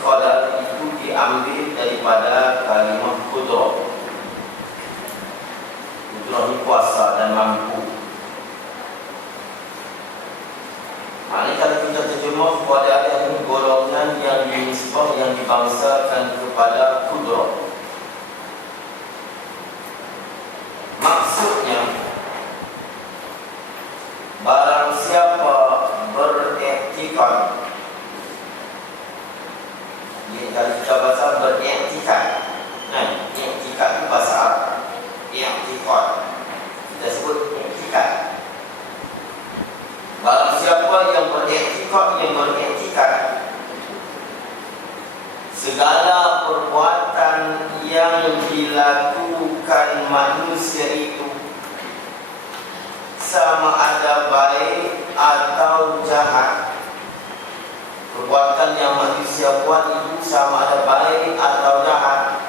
qadar itu diambil daripada kalimah qudrah. Qudrah ni kuasa dan mampu. Ini kalau kita terjemah qadar ini golongan yang dinisbah, yang dibangsakan kepada qudrah. Maksudnya, barang siapa beriktikad, kalau kita bahasa beriktikad, iktikad itu bahasa Arab, iktikad, kita sebut iktikad. Barang siapa yang beriktikad segala perbuatan yang dilakukan manusia itu, sama ada baik atau jahat. Perbuatan yang manusia buat itu sama ada baik atau jahat,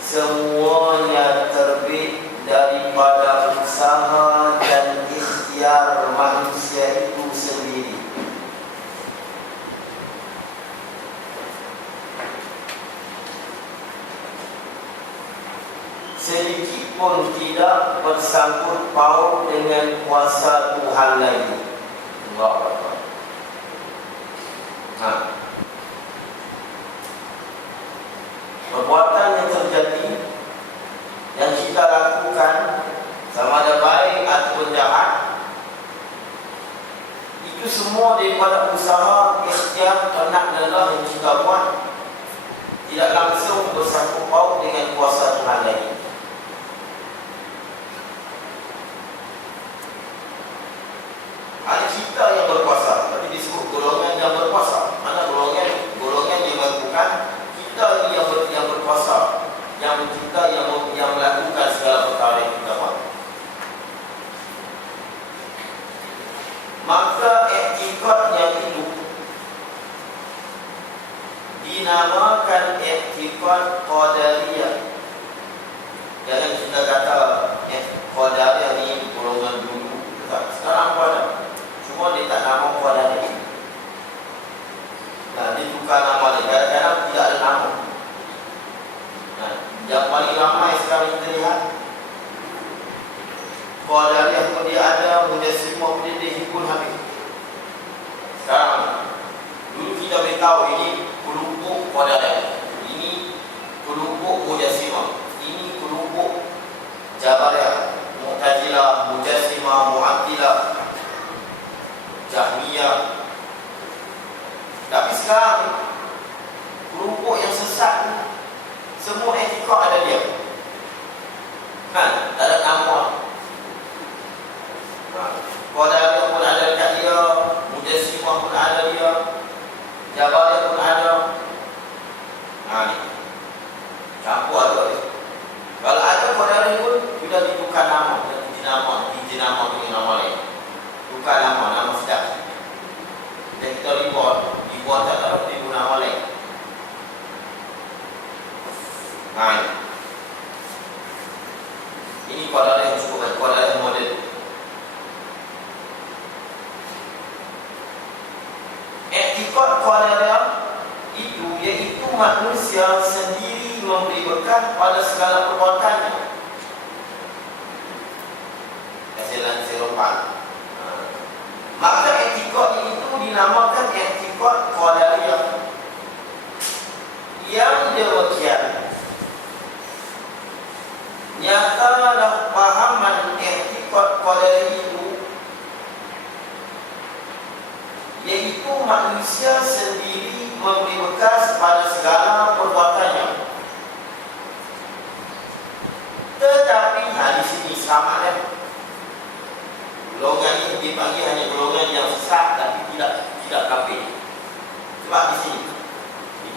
semuanya terbit daripada usaha dan ikhtiar manusia itu sendiri. Sedikit pun tidak bersangkut paut dengan kuasa Tuhan lagi. Allahu Akbar. Perbuatan yang terjadi, yang kita lakukan, sama ada baik ataupun jahat, itu semua daripada usaha, ikhtiar, ternak lelah yang kita buat, tidak langsung bersangkut paut dengan kuasa Tuhan lagi. Ada kita yang berkuasa, tapi disebut golongan yang berkuasa. Mana golongan yang melakukan, kita yang berkuasa, yang kita yang melakukan segala perkara yang kita buat. Maka i'tikad yang itu dinamakan i'tikad qadariyah. Jangan kita kata qadariyah ni golongan dulu, sekarang pun ada. Cuma dia tak nama qadariyah. Dia tukar nama dia. Kadang-kadang tidak ada nama. Yang paling ramai sekarang kita lihat, qadariyah pun dia ada, mujassimah pun dia pun habis. Sekarang, dulu kita boleh tahu ini kelompok qadariyah, ini kelompok mujassimah, ini kelompok jabariyah, mu'tazilah, mujassimah, mu'attilah, jahmiyah. Tapi sekarang kelompok yang sesat semua i'tikad ada dia. Tak ada nama. Qadariyah pun ada dekat dia, mujassimah pun ada dia, jabariyah pun ada. Ni campur ada dia. Kalau ada qadariyah pun sudah ditukar nama, dinama dengan nama lain. Tukar nama sedap. Dan kita dibuat tak ada dengan nama lain. Ini qadariyah yang cukup, qadariyah modern. I'tikad qadariyah itu iaitu manusia sendiri memberi berkah pada segala perbuatannya. Kasihan seropan. Maka i'tikad itu dinamakan i'tikad qadariyah. Yang demikian, nyatalah pahaman i'tikad qadariyah itu, yaitu manusia sendiri memberi bekas pada segala perbuatannya. Tetapi di sini selamat golongan ini dipanggil hanya golongan yang sesat, tapi tidak kafir. Sebab di sini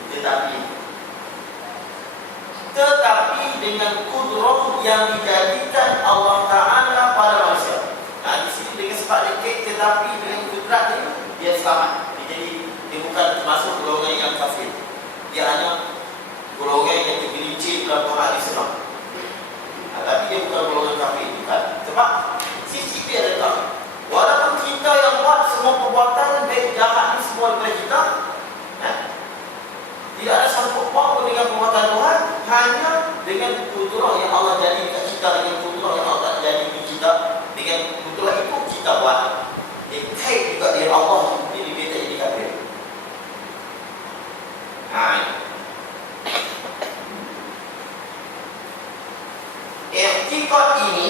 tetapi dengan kudrah yang dijadikan Allah Ta'ala pada manusia. Di sini dengan sebab dekik, tetapi dengan kudrah dia selamat. Dia bukan termasuk golongan yang kafir. Dia hanya golongan yang tergelincir dalam hadis senang. Tapi dia bukan golongan kafir, bukan. Sebab sisi dia adalah, walaupun kita yang buat semua perbuatan baik jahat ni semua daripada kita, dengan kulturah yang Allah jadi dekat kita, dengan kulturah yang Allah tak jadi di kita, dengan kulturah itu kita buat. Dia kait juga dengan Allah, dia lebih tak jadi kafir. I'tiqad ini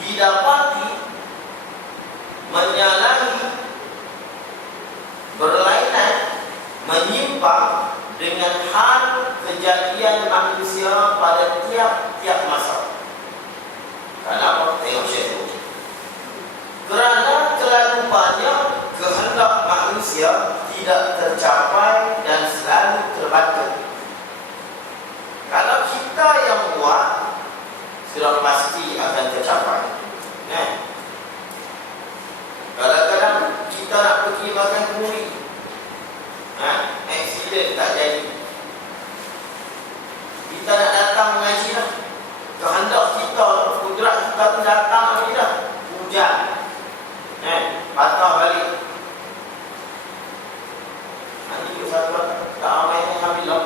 didapati menyalahi, berlainan, menyimpang dengan hal kejadian manusia pada tiap-tiap masa. Kenapa? Tengok Syekh tu. Kerana terlalu banyak kehendak manusia tidak tercapai dan selalu terbatas. Kalau kita yang buat, sudah pasti akan tercapai. Kadang-kadang kita nak pergi makan kuri, aksiden tak jadi. Kita nak datang mengaji dah, kehendak kita, kudrat kita tu datang lagi dah, hujan, patah balik. Nanti tu satu tak ramai yang ambil lah,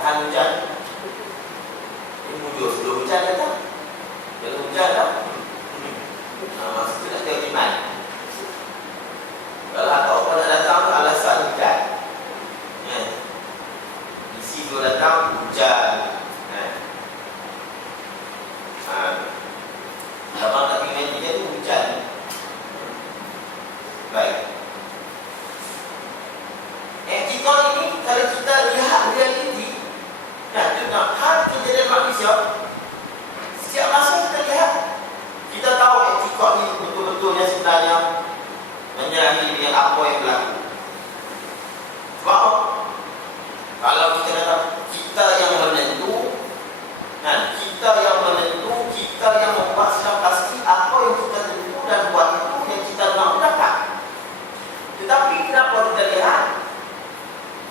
tahan hujan. Ini mujur sebelum hujan datang. Kalau hujan dah, masa tu nak tengok iman. Kalau tak apa nak datang, alasan hujan. Isi tu datang, hujan. Abang tak ingat dia tu hujan. Baik. Kita ini, kalau kita lihat realiti, tengok hal kejadian manusia, setiap masa kita lihat, kita tahu etikot ni betul-betulnya sebenarnya menyalahi dengan apa yang berlaku. Sebab kalau kita kata kita yang menentu, kita yang menentu, kita yang membuat, sudah pasti apa yang kita tentu dan buat itu yang kita nak dapat. Tetapi kenapa kita lihat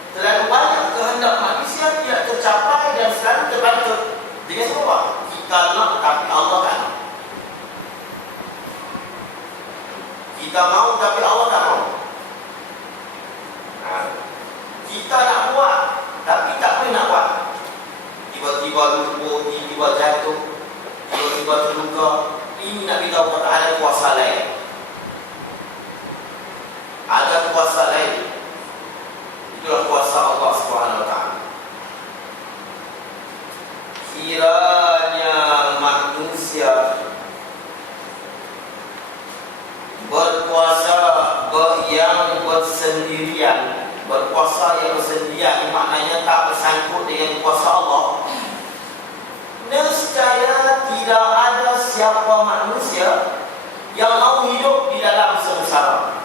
terlalu banyak kehendak manusia tidak tercapai dan selalu terbantu. Dengan sebab kita nak tapi Allah tak nak. Kita mau tapi Allah tak mau. Kita nak buat tapi tak boleh nak buat. Tiba-tiba lumpuh, tiba-tiba jatuh, tiba-tiba terluka. Ini nak beritahu kata ada kuasa lain. Ada kuasa lain. Itulah kuasa Allah SWT. Kiranya manusia berkuasa yang bersendirian, berkuasa yang bersendirian, maknanya tak bersangkut dengan kuasa Allah. Nescaya tidak ada siapa manusia yang mau hidup di dalam sengsara.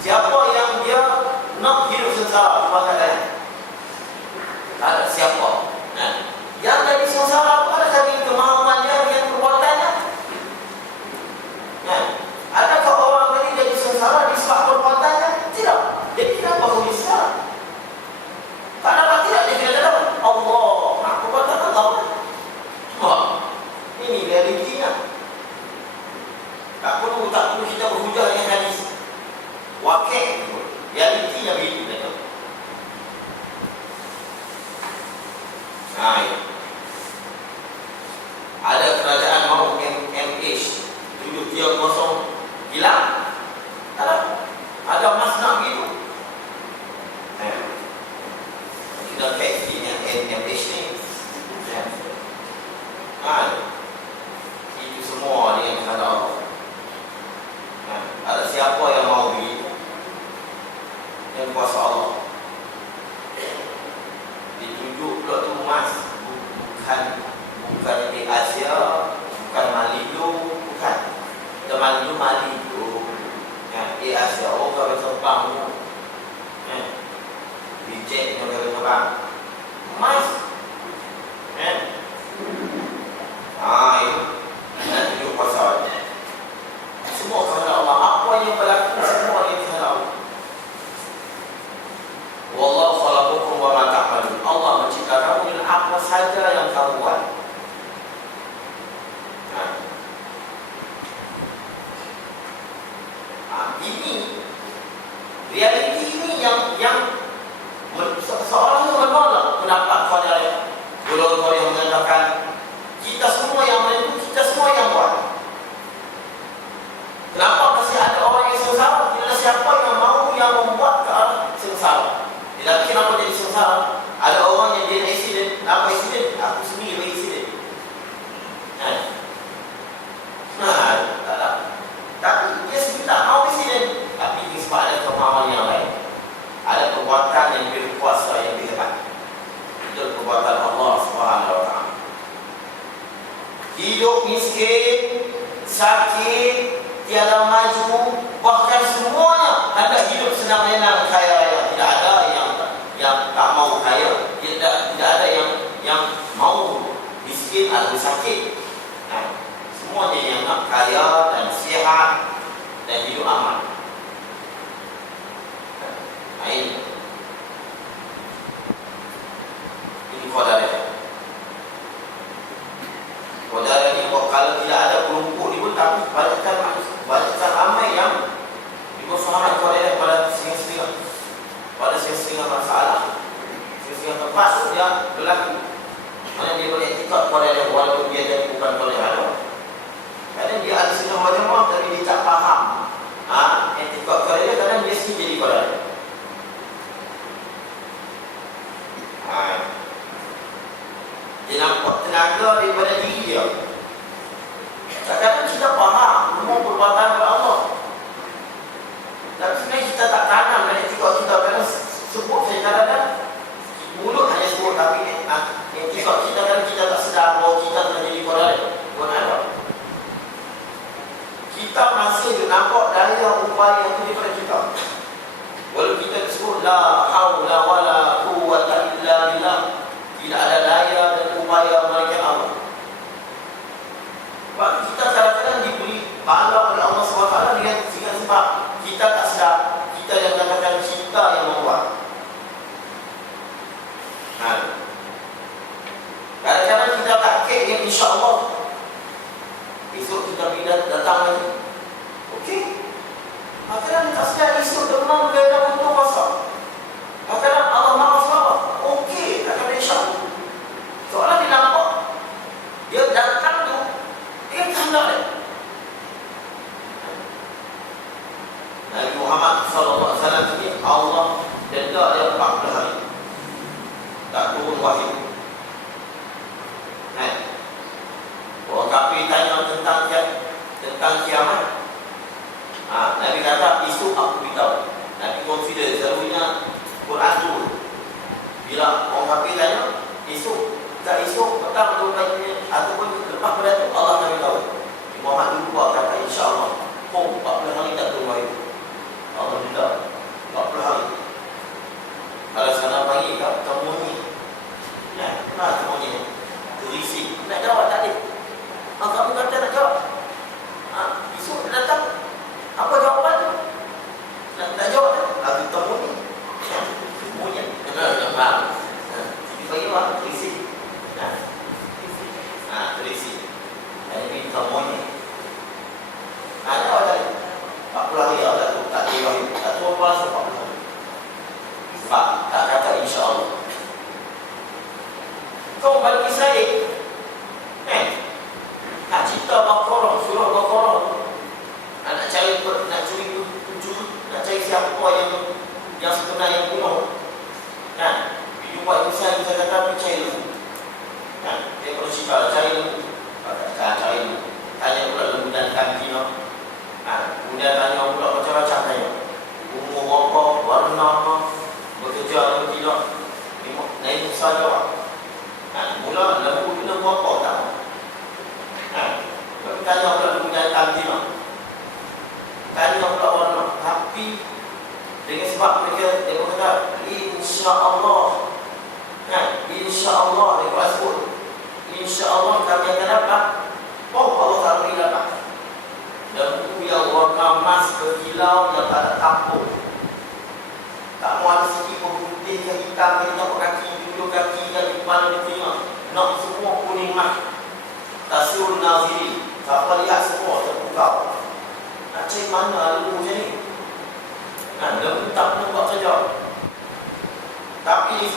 Siapa yang dia nak hidup sengsara? Cuba katakan. Ada siapa? Yang jadi sengsara apa? Ada dari kemahuannya, yang perbuatannya. Adakah orang tadi jadi sengsara disebab perbuatannya? Tidak. Jadi kenapa orang sengsara? Tak dapat tidak dia kena dapat. Allah, perbuatan Allah. Ini realitinya. Tak perlu kita berhujah dengan hadis. Wakil itu, realitinya begitu. Ada kerajaan mau MH 730 hilang. Ada emas nak begitu. Kita kaitkan MH ni. Itu semua dengan kehendak Allah. Ada siapa yang mau begitu? Yang kuasa Allah. Ditunjuk pula tu emas, bukan di Asia, bukan Malindo, bukan. Kita Malindo. Di Asia, kalau terbang tu, di jet kalau terbang, emas, nak tunjuk kuasa Allah. Semua kehendak Allah. Apa yang berlaku semua ini kehendak Allah. Wallahu khalaqakum wa ma ta'malun. Allah mencipta kamu dengan apa saja yang kamu buat. Ini realiti ini yang seorang yang menolak pendapat Qadariyah. Golongan yang mengatakan kita semua yang menentu, kita semua yang buat. Kenapa masih ada orang yang sengsara? Tidak siapa yang mau yang membuat ke arah sengsara. Tidak kenapa jadi sengsara. Ada orang yang dia accident. Apa accident? Aku sendiri accident. Tak ada. Tapi dia sendiri tak mau accident. Tapi dia sebab ada kemahaman yang lain. Ada perbuatan yang lebih kuasa, yang lebih hebat. Itu perbuatan Allah Subhanahu Wa Taala. Hidup miskin, sakit, tiada maju, bahkan semuanya hendak hidup senang-senang, kaya raya. Tidak ada yang tak mau kaya, tidak ada yang mau miskin atau sakit. Semuanya yang nak kaya dan sihat dan hidup aman. Ini Qadariyah. Qadariyah ini kalau tidak ada kelompok ni pun, tapi banyakkan ramai yang berfahaman Qadariyah pada setengah masalah, setengah tempat dia berlaku. Mana dia boleh ikut Qadariyah walaupun dia jadi bukan Qadariyah. Kadang dia ada setengah macam tapi dia tak faham. Etikot Qadariyah kadang dia sendiri jadi Qadariyah. Dia nampak tenaga daripada diri dia. Kadang-kadang kita faham semua perbuatan kepada Allah, tapi sebenarnya kita tak tanam dan etikot kita. Kadang sebut saya kadang-kadang mulut hanya sebut, tapi etikot kita kadang kita tak sedar bahawa kita telah jadi Qadariyah. Bukan apa? Kita masih nampak daya upaya itu daripada kita. Walau kita disebut la haula wala quwwata illa billah, tidak ada daya dan upaya melainkan Allah. Sebab kita kadang-kadang diberi bala oleh Allah SWT dengan sebab kita tak sedar, kita yang mengatakan kita yang membuat. Kadang-kadang kita takut yang insya-Allah esok kita pindah datang lagi. Okey. Kadang-kadang tak sedar esok demam ke dalam untuk pasal. Kadang-kadang Allah mahu sabar. Okey, kadang-kadang insya-Allah. Soalan dia nampak, dia datang tu, dia kehendak dia. Nabi Muhammad SAW ini Allah denda dia 40 hari. Tak turun wahyu. Orang kafir tanya tentang kiamat. Nabi kata, esok aku beritahu. Nabi consider selalunya Quran turun. Bila orang kafir tanya, esok, tak esok, petang atau baiknya, ataupun lepas pada itu, Allah akan beritahu. Muhammad dulu kata, insya-Allah, 40 hari tak turun wahyu. Allah tidak 40 hari. Kalau sekarang pagi kau temunya, kenapa temunya? Terisi, nak jawab tak ada. Kamu kata nak jawab. Esok dia datang, apa jawapan tu? Nak jawab tak? Aku temunya. Temunya. Kenapa? Faham? Bagi apa? Terisi. Terisi. Jadi temunya. Jawab tadi. 40 hari tak tu, tak ada wahyu. Tak tahu apa asal 40 hari. Sebab tak kata insya-Allah. Kau bagi saya nak cipta Baqarah, surah Baqarah, nak cari nak cari siapa yang sebenar yang kuno. Video buat tulisan saya kata percaya dulu. Dia perlu cipta cari dulu. Cari dulu. Tanya pula lembu dan kaki no. Kemudian tanya pula macam-macam tanya. Umur apa, warna apa, bekerja atau tidak. Naik Musa jawab. Mula lembu tu lembu apa tak? Tanya pula lembu dan kaki no. Tanya pula warna. Tapi dengan sebab mereka dia berkata insya-Allah. Insya-Allah dia sebut. Insya-Allah kami akan dapat. Allah tak beri dapat. Lembu yang warna emas berkilau yang tak ada tampuk. Tak mau ada sikit putih ke hitam ke tengok kaki, duduk kaki dan kepala dia tengok. Nak semua kuning mah. Tasirun naziri. Siapa lihat semua terpukau. Nak cari mana lembu macam ni? Lembu tak pernah buat saja. Tapi di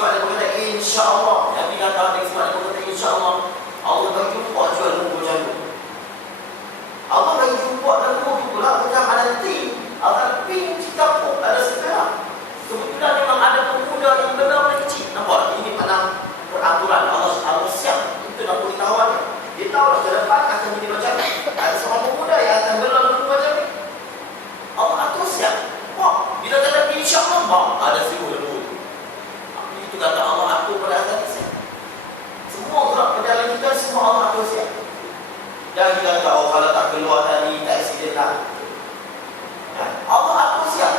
Jangan kita kata, oh kalau tak keluar tadi, tak accident lah. Allah aku siap.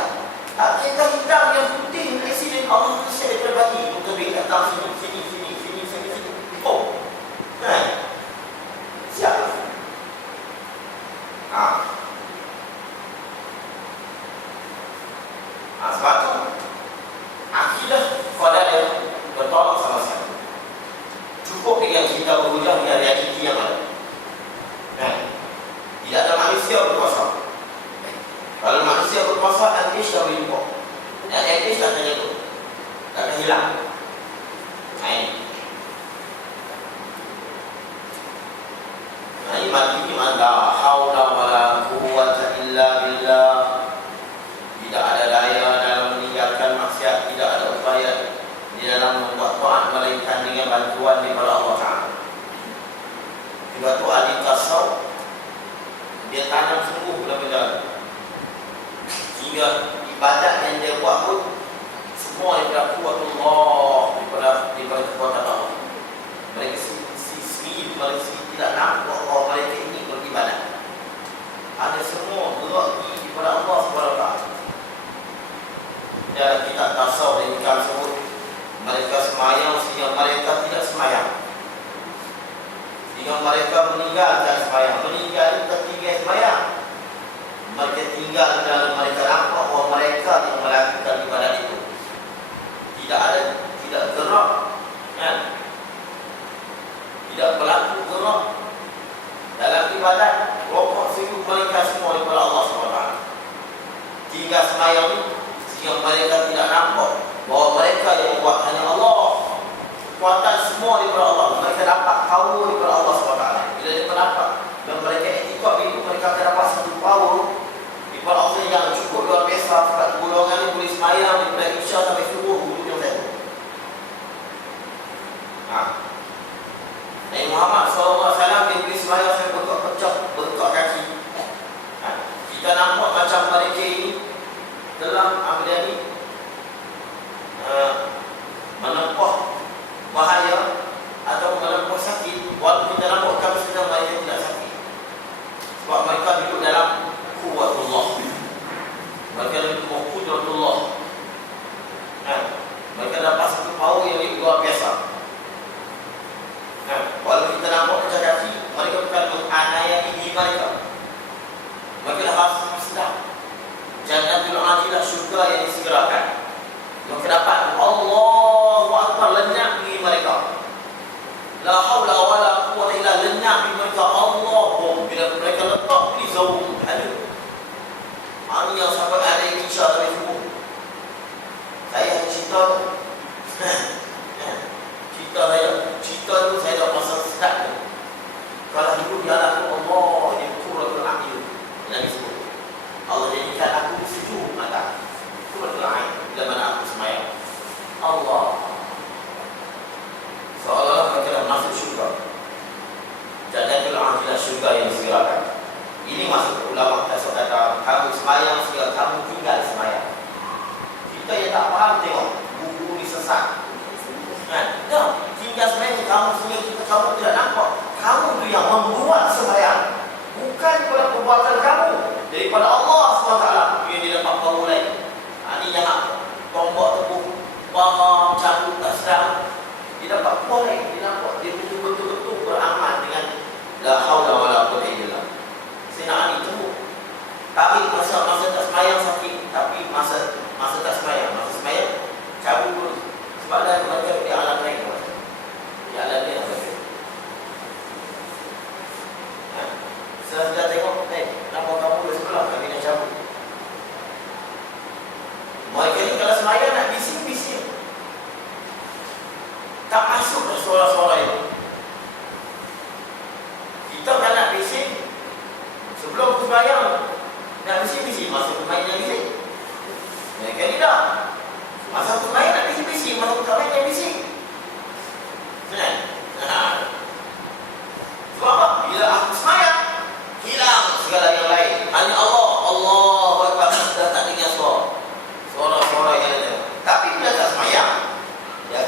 Kita hitam yang putih, accident Allah siap terbagi. Untuk beri datang sini. Oh, siap. Sebab tu akidah qadar yang bertolak sama sekali. Cukup dengan kita berhujah dengan realiti yang ada. Tidak ada manusia berkuasa. Kalau manusia berkuasa, Al-Ish dah boleh lupa. Dan Al-Ish tak akan jatuh, tak akan hilang. Ini mati iman la haula wala quwwata illa billah. Tidak ada daya dalam meninggalkan maksiat, tidak ada upaya di dalam membuat taat melainkan dengan bantuan daripada Allah Ta'ala. Juga tu ahli tasawuf, dia tanam sungguh dalam bidang, sehingga ibadat yang dia buat pun semua daripada kuatullah, daripada kekuatan Allah. Mereka sendiri tidak nampak bahawa mereka ini beribadat. Ada semua gerak kepada Allah SWT. Dan kita tasawuf yang kita sebut, mereka semayang sehingga mereka tidak semayang, sehingga mereka meninggalkan semayang. Meninggal itu tinggal semayang. Mereka tinggal dan mereka nampak bahawa mereka yang melakukan ibadat itu tidak gerak, tidak berlaku gerak dalam ibadat. Rokok sungguh mereka semua daripada Allah SWT. Tinggal semayang itu sehingga mereka tidak nampak bahawa mereka yang buat hanya Allah. Kekuatan semua daripada Allah. Mereka dapat power daripada Allah SWT. Bila mereka dapat dan mereka ikut itu, mereka akan dapat satu power daripada Allah yang cukup luar biasa. Sebab golongan ini boleh semayang daripada Isya sampai subuh hujung saya. Nabi Muhammad SAW dia boleh semayang sampai bentuk kaki. Kita nampak macam mereka ini dalam ambil ini menempuh bahaya atau menempuh sakit, walaupun kita nampak kami sedang mereka tidak sakit. Sebab mereka duduk dalam kuwatullah, mereka duduk kudratullah. Mereka dapat satu power yang luar biasa. Walaupun kita nampak pecah kaki, mereka bukan menganiaya diri mereka. Mereka dah rasa sedap Jannatul Ajilah, syurga yang disegerakan. Mereka dapat Allahu Akbar, lenyap diri mereka. La haula wala quwwata illa billah, lenyap diri mereka. Allahu, bila mereka letak di zawum halu. Ini yang sampai ada yang Isya dari subuh. Saya cerita itu saya dah pasal sedap tu. Kalau dulu dia anak Allah, dia Qurratul A'yun. Nabi sebut, Allah jadikan aku sejuk mata. Qurratul A'yun bila mana aku semayang. Allah, seolah-olah mereka dah masuk syurga. Jannatul Ajilah, syurga yang disegerakan. Ini masuk ulama tasawuf kata, kamu semayang sehingga kamu tinggal semayang. Kita yang tak faham tengok buku ni sesat. Tinggal semayang kamu sendiri, kamu tidak nampak. Kamu tu yang membuat semayang, bukan pada perbuatan kamu, daripada Allah SWT yang dia dapat power lain. Ini yang tombak tepuh, faham, cabut, tak sedap. Dia dapat power lain. Dia nampak dia betul-betul beramal dengan la haula wala quwwata illa billah. Saya nak ni temu. Tapi masa tak semayang sakit, tapi masa tak semayang, cabut dulu. Sebab dah mereka di alam lain. Di alam lain apa dia? Saya sudah tengok, kenapa kamu di sebelah, kami dah cabut. Mereka ni kalau semayang nak bising-bising, tak masuk dah suara-suara itu. Kita kan nak bising, sebelum semayang nak bising-bising, masuk main yang bising. Mereka ni dah masa aku main nak bising-bising, masa aku tak main yang bising. Sebab apa? Bila aku semayang, hilang segala yang lain. Hanya Allah, Allahu Akbar, dah tak dengar suara-suara yang ada. Tapi bila tak semayang, dia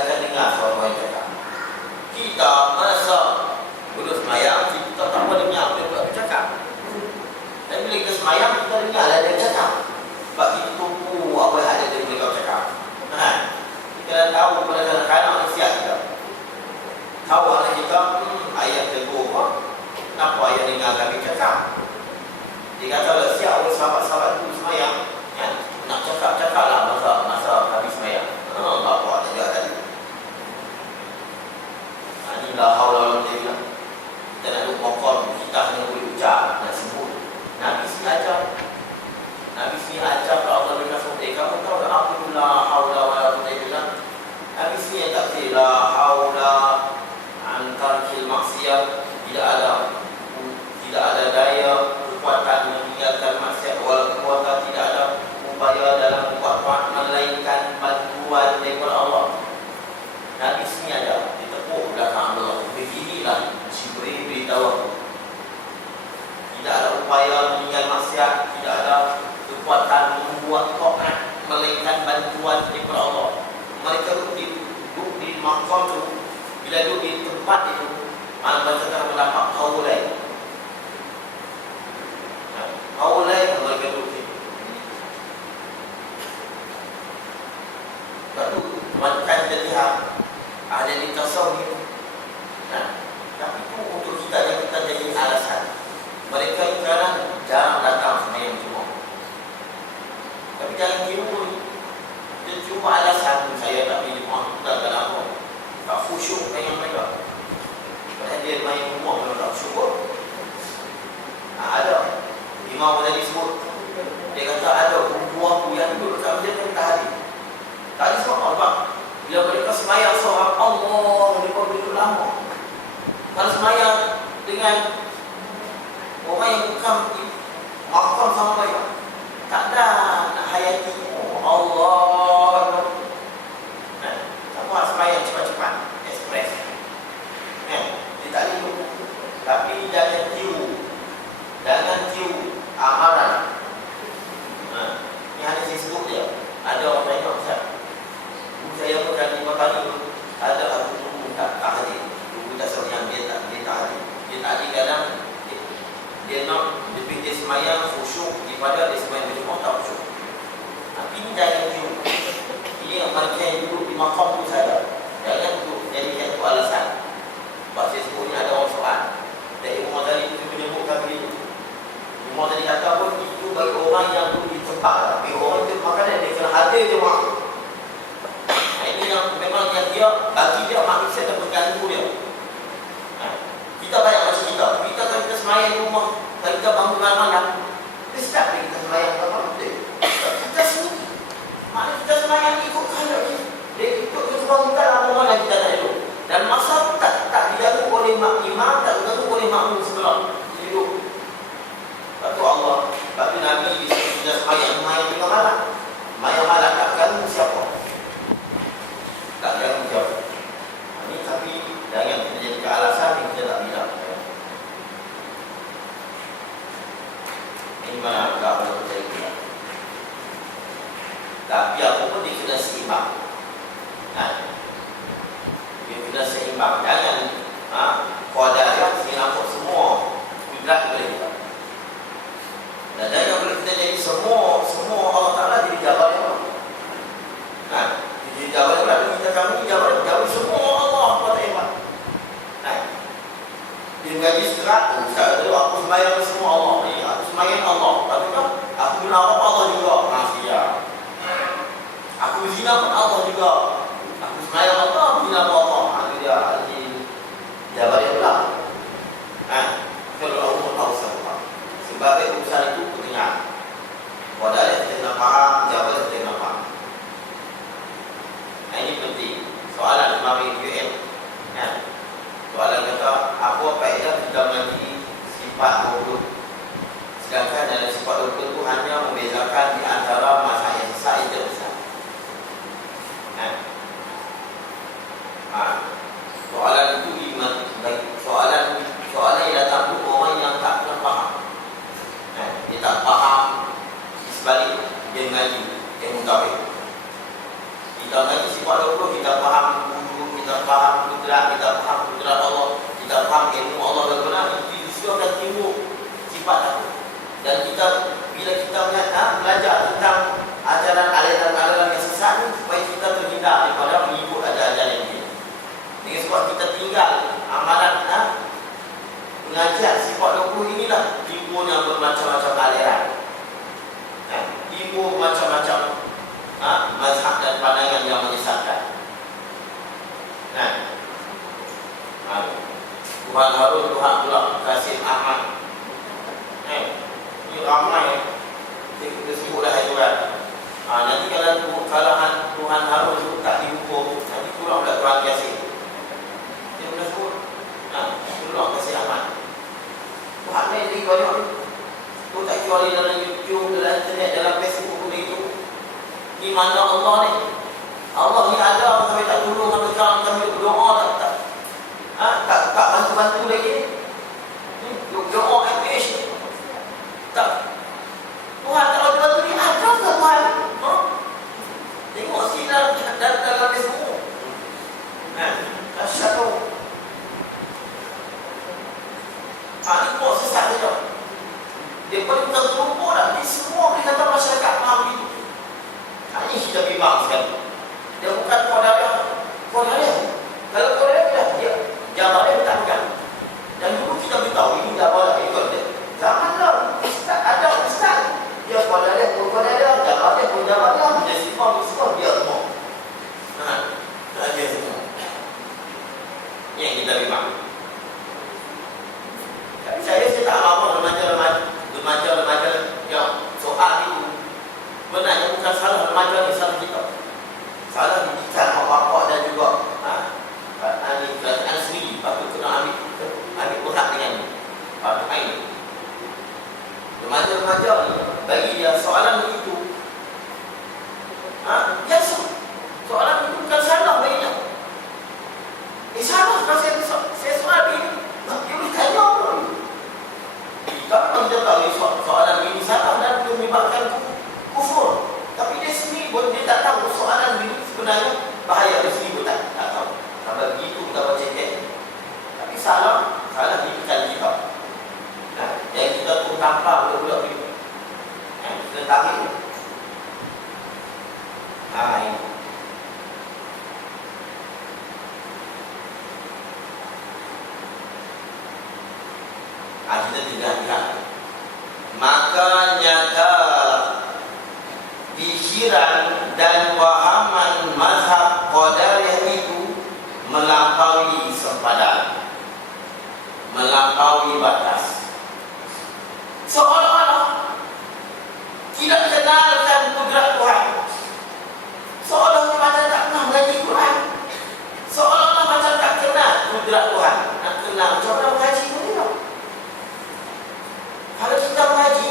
akan dengar suara yang cakap. Kita masa duduk semayang, kita tak akan membuat taat, melainkan bantuan daripada Allah. Mereka duduk di makam tu, bila duduk di tempat itu, mereka akan mendapat kaulai. Kaulai mereka duduk di lalu temankan jadilah ada di tasawuf. Tapi itu untuk kita yang kita jadi alasan. Mereka sekarang jarang datang sembahyang Jumaat. Tapi jangan tiru dia cuma alasan saya tak pilih Jumaat. Tak kenapa? Tak khusyuk dengan mereka. Padahal dia main Jumaat kalau tak syukur. Ada Imam tadi sebut, dia kata ada buah yang duduk dekat dia tak hadir. Tadi sebab apa? Bila mereka sembahyang seorang Allah, mereka duduk lama. Kalau sembahyang dengan orang yang bukan makam sama mereka, tak ada nak hayati Allah. Tak buat sembahyang cepat-cepat, ekspres. Dia tak boleh. Tapi jangan tiru amaran. Ini hanya saya sebut dia. Ada orang lain tak? Saya pun kan 5 kali ada aku tunggu tak hadir. Tunggu tak seorang yang dia tak hadir. Dia tak hadir kadang dia nak lebih dia semayang khusyuk daripada dia semayang berjumpa tak khusyuk. Tapi ini jangan tiru. Ini yang mereka yang duduk di makam tu saya. Jangan duduk jadikan itu alasan. Sebab saya sebut ni ada orang soal. Dari Umar tadi itu menyebutkan begitu. Umar tadi kata pun itu bagi orang yang duduk di tempat. Tapi orang itu makanan dia kena hadir je mak. Ini yang memang yang dia bagi dia manusia dan mengganggu dia. Kita banyak macam kita. Kalau kita semayang di rumah, kalau kita bangun malam, kita sedap kita semayang ke malam. Kita sendiri. Maknanya kita semayang ikut kayak ni. Dia ikut bangun dalam mana kita tak duduk. Dan masa tak diganggu oleh imam, tak diganggu oleh makmum sebelah. Duduk. Satu Allah. Tapi Nabi bisa semayang tengah malam. Semayang malam tak ganggu siapa. Tak ganggu siapa. Ini tapi jangan kita jadi alasan yang kita tak bilang. Ini mana tak boleh percaya kita. Tapi apapun dia kena seimbang. Dia kena seimbang. Jangan qadariyah sehingga nampak semua kudrat boleh kita. Dan jangan boleh kita jadi semua Allah Ta'ala jadi jawaban. Jadi jawaban berarti kita kami jawaban semua Allah pada iman. Dia mengaji setelah Ustaz itu aku sembahyang semua Allah ni. Aku sembahyang Allah. Lepas tu aku guna apa Allah juga. Maksudnya aku zina pun Allah juga. Aku sembahyang Allah, aku guna apa Allah. Dia jawaban dia pula. Kalau Allah tahu siapa. Sebab urusan itu pendengar. Kalau ada kita nak faham, jawaban kita nak faham. Ini penting. Soalan Imam UM. Soalan kata, apa faedah kita mengaji sifat 20? Sedangkan dalam sifat 20 itu hanya membezakan di antara masa yang besar dan besar. Soalan itu soalan yang datang itu orang yang tak pernah faham. Dia tak faham. Sebalik dia mengaji ilmu tauhid. Kita mengaji sifat 20, kita faham wujud, kita faham kudrat, kita faham kudrat Allah, kita faham ilmu Allah dan benar. Itu akan timbul sifat itu. Dan kita bila kita belajar tentang ajaran aliran-aliran yang sesat ini, supaya kita terhindar daripada mengikut ajaran ini. Dengan sebab kita tinggal amalan pengajian sifat 20 inilah timbulnya bermacam-macam aliran. Timbul macam-macam mazhab dan pandangan yang menyesatkan. Tuhan Harun, Tuhan pula Qasim Ahmad. Ini ramai kita sebutlah itu kan. Nanti kalau Tuhan Harun itu tak dihukum, nanti kurang pula Tuhan Qasim. Dia boleh sebut Tuhan Qasim Ahmad. Tuhan ni lagi banyak ni. Tu tak kecuali dalam YouTube, dalam internet, dalam Facebook pun itu. Di mana Allah ni? Allah ni ada sampai tak tolong sampai sekarang kami berdoa tak bantu-bantu lagi ni. Doa MPH tak. Tuhan kalau bantu ni ada ke salah remaja ni, salah kita. Salah didikan mak bapak dan juga kerajaan sendiri. Patut kena ambil berat dengan ni. Patut air. Remaja-remaja ni, bagi dia soalan begitu, biasa. Soalan itu bukan salah bagi dia. Salah kalau saya soal ini. Dia boleh tanya apa? Kalau kita tahu soalan ini salah dan itu menyebabkan kufur. Tapi dia sendiri pun dia tak tahu soalan ini sebenarnya bahaya. Dia sendiri pun tak tahu. Kalau begitu kita baca cek. Tapi salah didikan kita. Yang kita pun tanpa budak-budak itu. Kita tarik. Ini. Kita tidak. Maka nyata pikiran dan pahaman mazhab Qadariyah itu melampaui sempadan, melampaui batas. Seolah-olah tidak kenalkan kudrat Tuhan. Seolah-olah macam tak pernah mengaji Quran. Seolah-olah macam tak kenal kudrat Tuhan. Nak kenal macam mana mengaji pun tidak. Kalau kita mengaji,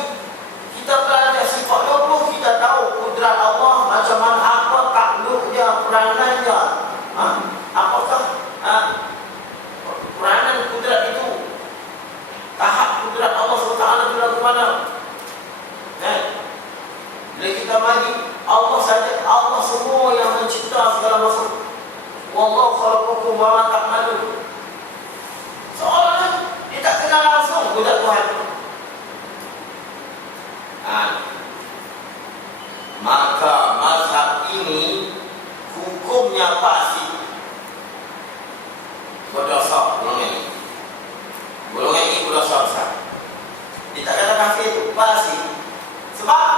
kita belajar sifat 20, kita tahu kudrat Allah, macam mana, apa takluknya, peranannya. Apakah peranan kudrat itu, tahap kudrat Allah SWT itu lagu mana. Bila kita mengaji, Allah saja, Allah semua yang mencipta segala makhluk. Wallahu khalaqakum wa ma ta'malun. Seolah dia tak kenal langsung kudrat Tuhan. Maka mazhab ini hukumnya pasti berdosa. Golongan ini berdosa besar. Dia tak kata kafir itu pasti. Sebab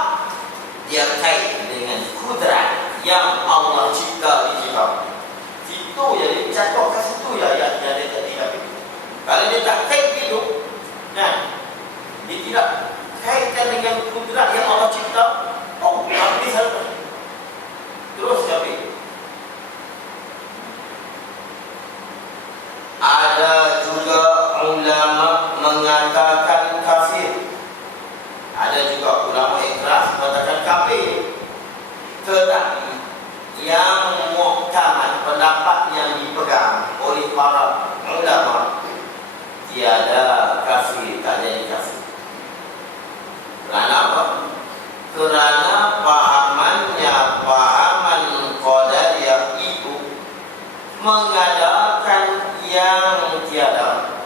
dia kait dengan kudrat yang Allah cipta di kita. Itu yang dia cakap kat situ ya dia tidak. Kalau dia tak kait itu, dia tidak kaitkan dengan kudrat yang Allah cipta. Habis apa? Terus habis. Ada juga ulama mengatakan kafir. Ada juga ulama ikhlas mengatakan kafir. Tetapi yang muktamad, pendapat yang dipegang oleh para ulama, tiada kafir, tak jadi kafir. Kerana apa? Kerana pahaman Qadariyah itu mengadakan yang tiada.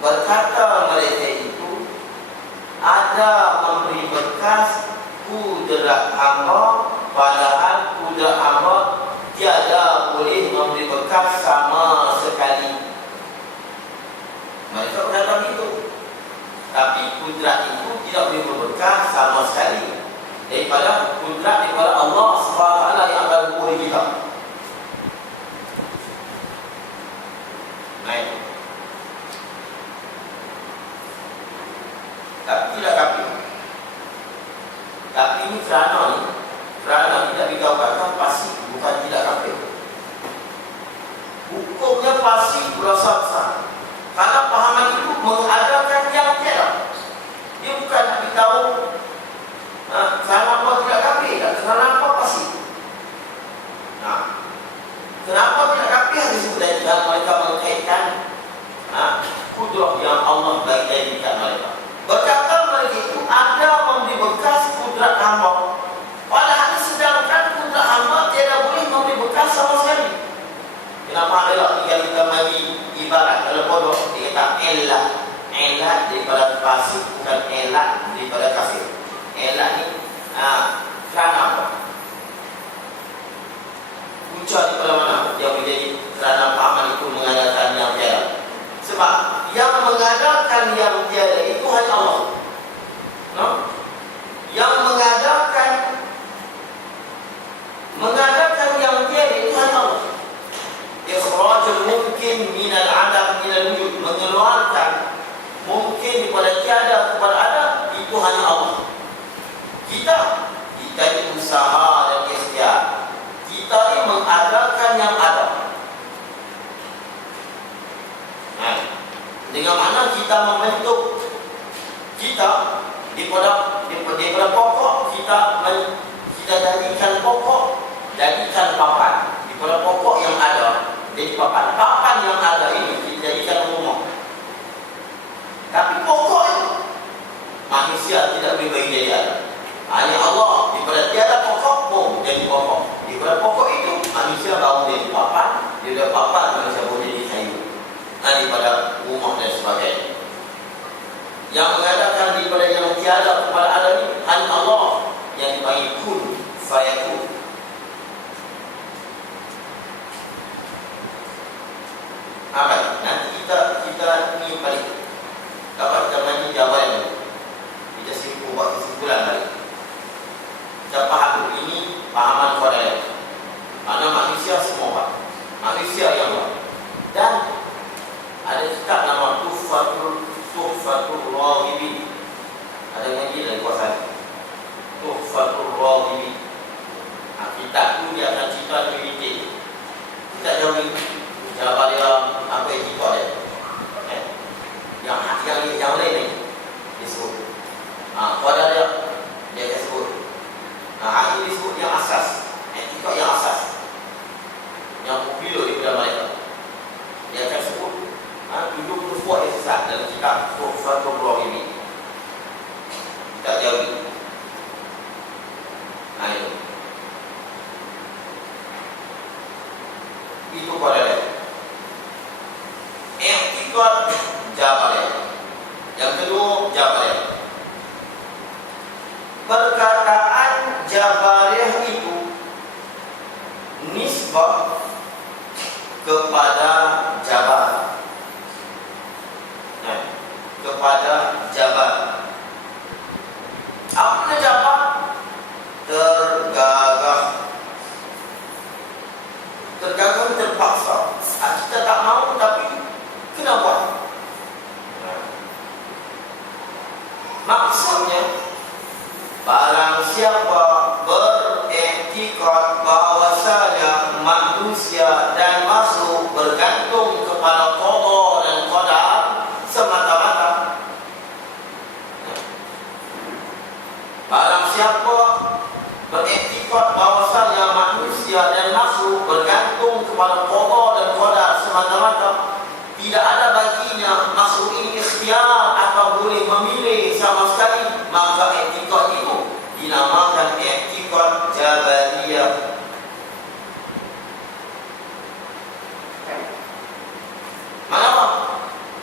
Berkata mereka itu ada memberi bekas kudrat hamba, padahal kudrat hamba tiada boleh memberi bekas sama sekali. Mereka berkata begitu. Tapi kudrat itu tidak boleh berbekas sama sekali daripada kudrat daripada Allah SWT yang akan mengukur kita. Baik. Tapi tidak kafir. Tapi ini kerana tidak dikatakan pasti, bukan tidak kafir. Hukumnya pasti berdosa besar. Karena pahaman itu mengadakan yang tiada. Dia bukan beritahu kenapa tidak kafir, kenapa pasti. Kenapa tidak kafir disebut dan mereka mengkaitkan kudrah yang Allah bagi dekat mereka. Berkata mereka itu ada memberi bekas kudrat hamba, padahal sedangkan kudrat hamba tiada boleh memberi bekas sama sekali. Kenapa elok kita bagi ibarat kalau bodoh dia kata elat daripada fasik, bukan elat daripada kafir. Elat ni kerana apa? Punca daripada mana dia menjadi kerana pahaman itu mengadakan yang tiada. Sebab yang mengadakan yang tiada itu hanya Allah. Yang mengadakan yang tiada itu hanya Allah. Ikhrajul mungkin minal adam minal wujud, mengeluarkan mungkin daripada tiada kepada ada, itu hanya Allah. Kita usaha Pada pokok yang ada jadi papan. Papan yang ada ini dijadikan rumah. Tapi pokok itu manusia tidak boleh bagi jadi ada. Hanya Allah daripada tiada pokok pun jadi pokok. Daripada pokok itu manusia baru jadi papan. Daripada papan manusia boleh jadi kayu. Daripada rumah dan sebagainya. Yang mengadakan daripada yang tiada kepada ada ini hanya Allah yang dipanggil kun fayakun. Apa? Nanti kita ni balik. Dapat kita mandi jawaban ini. Kita simpul buat kesimpulan balik. Kita faham ini pahaman Qur'an. Mana manusia semua Pak. Manusia yang Allah. Dan ada kitab nama Tuhfatul Raghibin. Ada ngaji dari kuasa Tuhfatul Raghibin. Kitab tu dia akan cerita lebih detail. Kita jauh ni jawapan dia apa yang kita dia. Yang lain ni disebut. Pada dia akan sebut. Ini disebut yang asas. Etika yang asas. Yang popular di dalam mereka. Dia akan sebut 70 buah yang sesat dalam kitab Tuhfatul Raghibin. Kita jauh ni. Itu pada dia. I'tiqad Jabariyah. Yang kedua Jabariyah. Perkataan Jabariyah itu nisbah kepada Jabar. Kepada Jabar. Apa Jabar? Tergagah. Tergagah terpaksa. Kita tak mahu tapi kena buat. Maksudnya barang siapa beriktikad bahawasanya manusia dan makhluk bergantung kepada qada dan qadar semata-mata. Barang siapa beriktikad bahawasanya manusia dan makhluk bergantung kepada qada dan qadar semata-mata, tidak ada baginya makhluk ini ikhtiar atau boleh memilih sama sekali, maka i'tiqad itu dinamakan i'tiqad Jabariyah. Kenapa?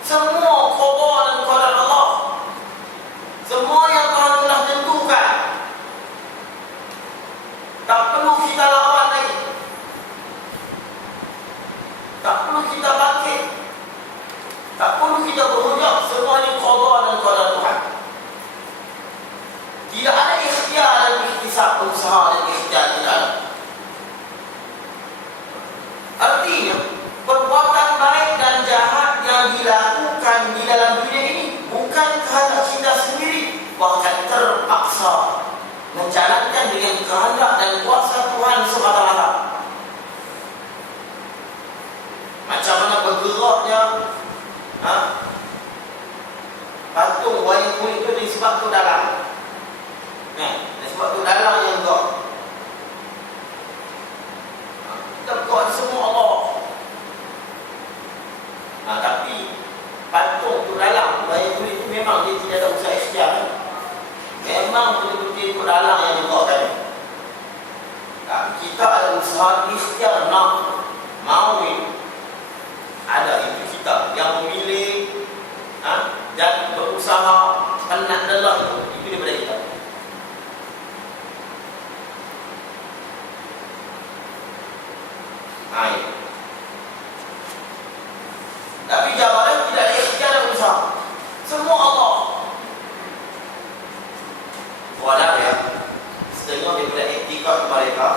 Semua qada dan qadar Allah, semua yang Tuhan telah tentukan, tak perlu kita lawan lagi, tak perlu kita bangkit, tak perlu kita berhujah. Semua ini qada dan qadar Tuhan. Tidak ada ikhtiar dan ikhtisab, usaha dan ikhtiar, tidak ada. Artinya perbuatan baik dan jahat yang dilakukan di dalam dunia ini bukan kehendak kita sendiri, bahkan terpaksa menjalankan dengan kehendak dan kuasa Tuhan semata-mata. Macam mana bergeraknya patung wayang kulit itu disebab tu dalam. Disebab tu dalam yang gerak. Kita bergerak semua Allah. Tapi patung tu dalam wayang kulit itu memang dia tidak ada usaha ikhtiar. Memang betul-betul tu dalam yang digerakkan. Kita ada usaha ikhtiar nak mau ini. Ada itu kita yang memilih dan berusaha penat lelah itu daripada kita. Tapi jawaban tidak ada ikhtiar dan usaha. Semua Allah. Wadah ya. Setengah daripada etika mereka.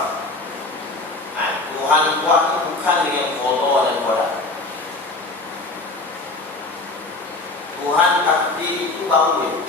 Tuhan buat itu bukan dengan qada dan qadar. Tuhan takdir itu baru.